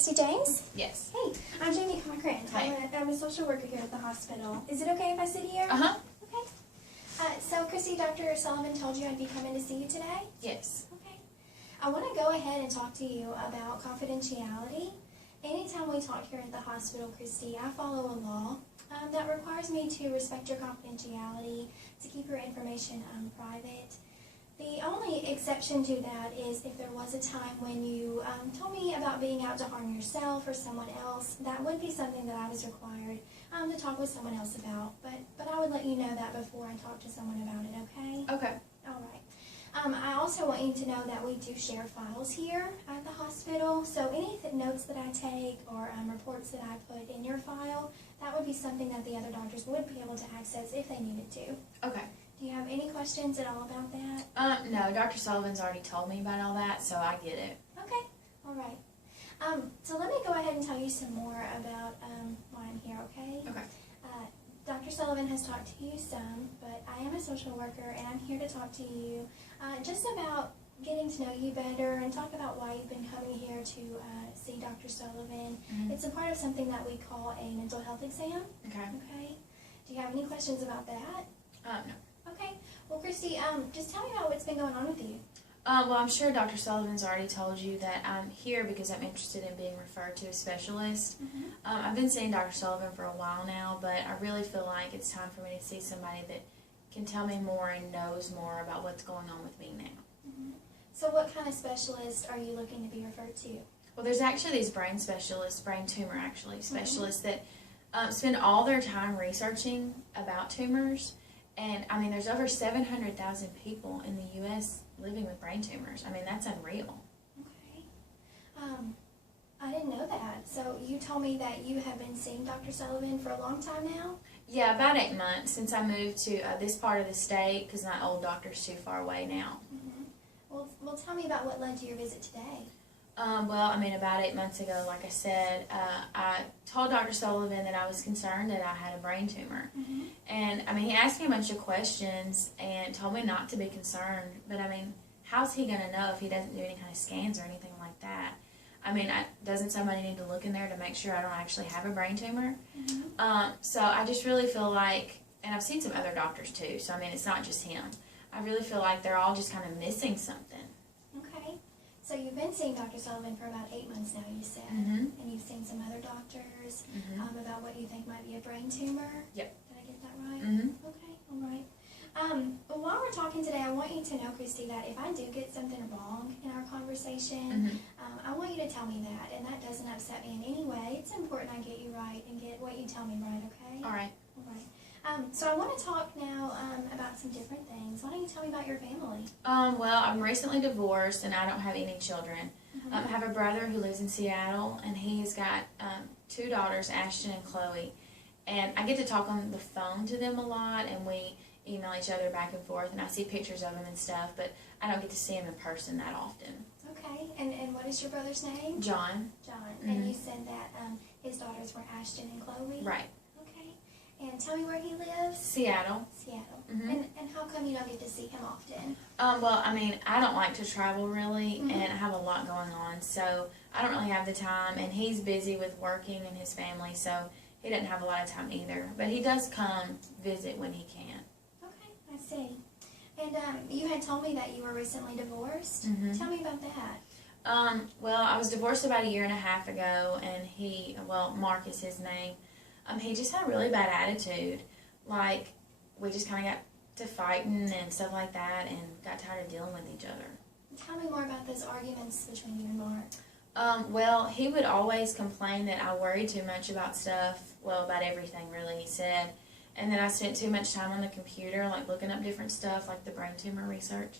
Christy James? Yes. Hey, I'm Jamie Cochran. Hi. I'm a social worker here at the hospital. Is it okay if I sit here? Uh-huh. Okay. So, Christy, Dr. Sullivan told you I'd be coming to see you today? Yes. Okay. I want to go ahead and talk to you about confidentiality. Anytime we talk here at the hospital, Christy, I follow a law that requires me to respect your confidentiality, to keep your information private. The only exception to that is if there was a time when you told me about being out to harm yourself or someone else. That would be something that I was required to talk with someone else about. But I would let you know that before I talk to someone about it, okay? Okay. All right. I also want you to know that we do share files here at the hospital. So any notes that I take or reports that I put in your file, that would be something that the other doctors would be able to access if they needed to. Okay. Do you have any questions at all about that? No, Dr. Sullivan's already told me about all that, so I get it. Okay, all right. So let me go ahead and tell you some more about why I'm here, okay? Okay. Dr. Sullivan has talked to you some, but I am a social worker and I'm here to talk to you just about getting to know you better and talk about why you've been coming here to see Dr. Sullivan. Mm-hmm. It's a part of something that we call a mental health exam. Okay. Okay. Do you have any questions about that? No. Okay. Well, Christy, just tell me about what's been going on with you. Well, I'm sure Dr. Sullivan's already told you that I'm here because I'm interested in being referred to a specialist. Mm-hmm. I've been seeing Dr. Sullivan for a while now, but I really feel like it's time for me to see somebody that can tell me more and knows more about what's going on with me now. Mm-hmm. So what kind of specialist are you looking to be referred to? Well, there's actually these brain specialists, brain tumor specialists that spend all their time researching about tumors. And, I mean, there's over 700,000 people in the U.S. living with brain tumors. I mean, that's unreal. Okay. I didn't know that. So you told me that you have been seeing Dr. Sullivan for a long time now? Yeah, about 8 months since I moved to this part of the state because my old doctor's too far away now. Mm-hmm. Well, tell me about what led to your visit today. Well, I mean, about 8 months ago, like I said, I told Dr. Sullivan that I was concerned that I had a brain tumor. Mm-hmm. And, I mean, he asked me a bunch of questions and told me not to be concerned. But, I mean, how's he going to know if he doesn't do any kind of scans or anything like that? I mean, doesn't somebody need to look in there to make sure I don't actually have a brain tumor? Mm-hmm. So I just really feel like, and I've seen some other doctors too, so, I mean, it's not just him. I really feel like they're all just kind of missing something. Okay. So you've been seeing Dr. Sullivan for about 8 months now, you said. Mm-hmm. And you've seen some other doctors Mm-hmm. about what you think might be a brain tumor? Yep. Did I get that right? Mm-hmm. Okay, all right. Well, while we're talking today, I want you to know, Christy, that if I do get something wrong in our conversation, I want you to tell me that, and that doesn't upset me in any way. It's important I get you right and get what you tell me right, okay? All right. All right. So I want to talk now about some different things. Why don't you tell me about your family? Well, I'm recently divorced and I don't have any children. Mm-hmm. I have a brother who lives in Seattle and he's got 2 daughters, Ashton and Chloe. And I get to talk on the phone to them a lot and we email each other back and forth and I see pictures of them and stuff, but I don't get to see them in person that often. Okay. And what is your brother's name? John. John. Mm-hmm. And you said that his daughters were Ashton and Chloe? Right. Okay. And tell me where he lives? Seattle. Seattle. Mm-hmm. And how come you don't get to see him often? Well, I mean, I don't like to travel really, Mhm. and I have a lot going on, so I don't really have the time, and he's busy with working and his family, so he doesn't have a lot of time either. But he does come visit when he can. Okay, I see. And you had told me that you were recently divorced. Mhm. Tell me about that. Well, I was divorced about 1.5 years ago, and Mark is his name, he just had a really bad attitude. Like, we just kind of got to fighting and stuff like that and got tired of dealing with each other. Tell me more about those arguments between you and Mark. Well, he would always complain that I worried too much about stuff, well, about everything really, he said, and that I spent too much time on the computer, like looking up different stuff, like the brain tumor research.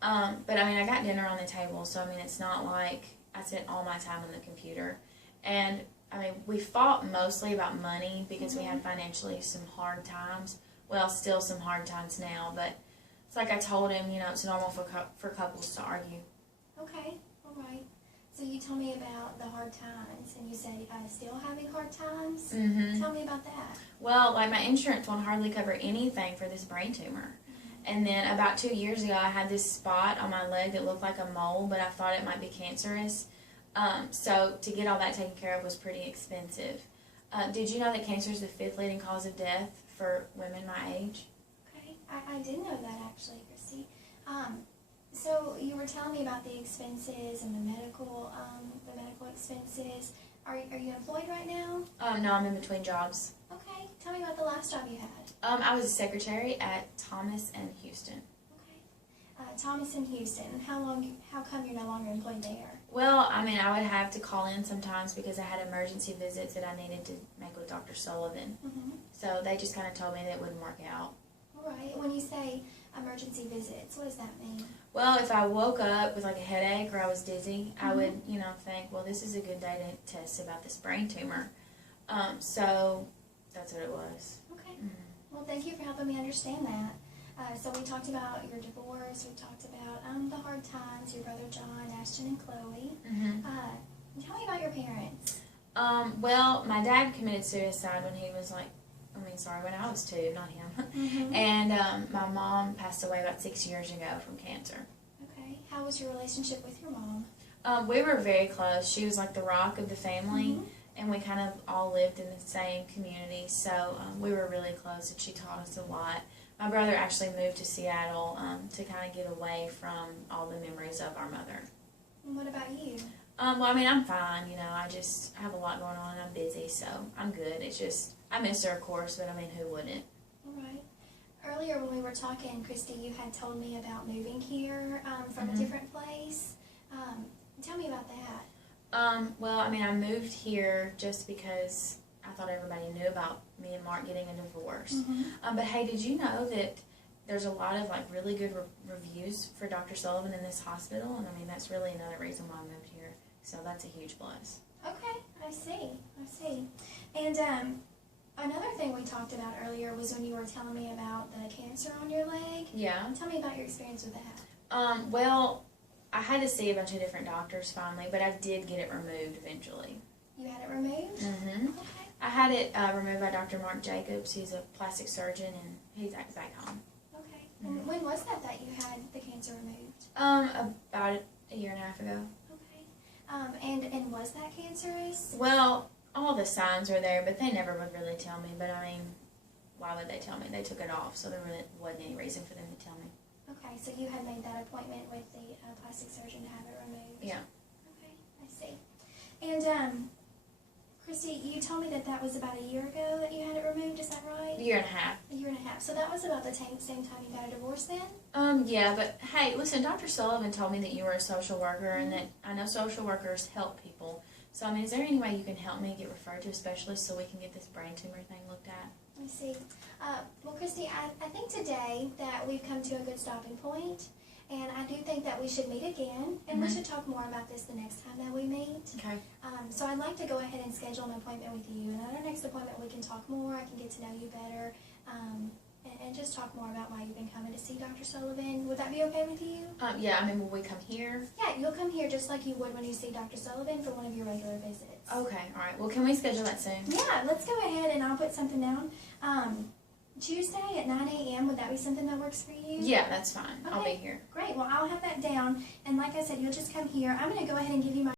But I mean, I got dinner on the table, so I mean, it's not like I spent all my time on the computer. And I mean, we fought mostly about money because we had financially some hard times. Well, still some hard times now, but it's like I told him, you know, it's normal for couples to argue. Okay, all right. So you told me about the hard times, and you say still having hard times? Mm-hmm. Tell me about that. Well, like my insurance won't hardly cover anything for this brain tumor. And then about 2 years ago, I had this spot on my leg that looked like a mole, but I thought it might be cancerous. So to get all that taken care of was pretty expensive. Did you know that cancer is the 5th leading cause of death for women my age? Okay, I did know that actually, Christy. So you were telling me about the expenses and the medical expenses. Are you employed right now? No, I'm in between jobs. Okay, tell me about the last job you had. I was a secretary at Thomas and Houston. Okay, Thomas and Houston. How come you're no longer employed there? Well, I mean, I would have to call in sometimes because I had emergency visits that I needed to make with Dr. Sullivan. Mm-hmm. So they just kind of told me that it wouldn't work out. All right. When you say emergency visits, what does that mean? Well, if I woke up with like a headache or I was dizzy, I would, think, well, this is a good day to test about this brain tumor. So that's what it was. Okay. Mm-hmm. Well, thank you for helping me understand that. So we talked about your divorce. We talked about the hard times, your brother John, Ashton, and Chloe. Mm-hmm. Tell me about your parents. Well, my dad committed suicide when he was when I was 2, not him. Mm-hmm. And my mom passed away about 6 years ago from cancer. Okay. How was your relationship with your mom? We were very close. She was like the rock of the family, and we kind of all lived in the same community, so we were really close, and she taught us a lot. My brother actually moved to Seattle to kind of get away from all the memories of our mother. And what about you? Well, I mean, I'm fine, I just have a lot going on, and I'm busy, so I'm good. It's just, I miss her, of course, but I mean, who wouldn't? All right. Earlier when we were talking, Christy, you had told me about moving here from a different place. Tell me about that. Well, I mean, I moved here just because I thought everybody knew about me and Mark getting a divorce. But hey, did you know that there's a lot of really good reviews for Dr. Sullivan in this hospital? And I mean, that's really another reason why I moved here. So that's a huge plus. Okay, I see. And another thing we talked about earlier was when you were telling me about the cancer on your leg. Yeah. Tell me about your experience with that. Well, I had to see a bunch of different doctors finally, but I did get it removed eventually. You had it removed? Mm-hmm. Okay. I had it removed by Dr. Mark Jacobs. He's a plastic surgeon, and he's at Zycom. Okay. And when was that you had the cancer removed? About a year and a half ago. Okay. And was that cancerous? Well, all the signs were there, but they never would really tell me. But I mean, why would they tell me? They took it off, so there really wasn't any reason for them to tell me. Okay, so you had made that appointment with the plastic surgeon to have it removed? Yeah. Okay, I see. And, Christy, you told me that was about a year ago that you had it removed, is that right? A year and a half. A year and a half. So that was about the same time you got a divorce then? Yeah, but hey, listen, Dr. Sullivan told me that you were a social worker and that I know social workers help people. So, I mean, is there any way you can help me get referred to a specialist so we can get this brain tumor thing looked at? I see. Well, Christy, I think today that we've come to a good stopping point, and I do think that we should meet again, and we should talk more about this the next time that we meet. Okay. So I'd like to go ahead and schedule an appointment with you, and at our next appointment we can talk more, I can get to know you better, and just talk more about why you've been coming to see Dr. Sullivan. Would that be okay with you? Yeah, I mean, will we come here? Yeah, you'll come here just like you would when you see Dr. Sullivan for one of your regular visits. Okay, alright. Well, can we schedule that soon? Yeah, let's go ahead and I'll put something down. Tuesday at 9 a.m., would that be something that works for you? Yeah, that's fine. Okay. I'll be here. Great, well, I'll have that down. And like I said, you'll just come here. I'm going to go ahead and give you my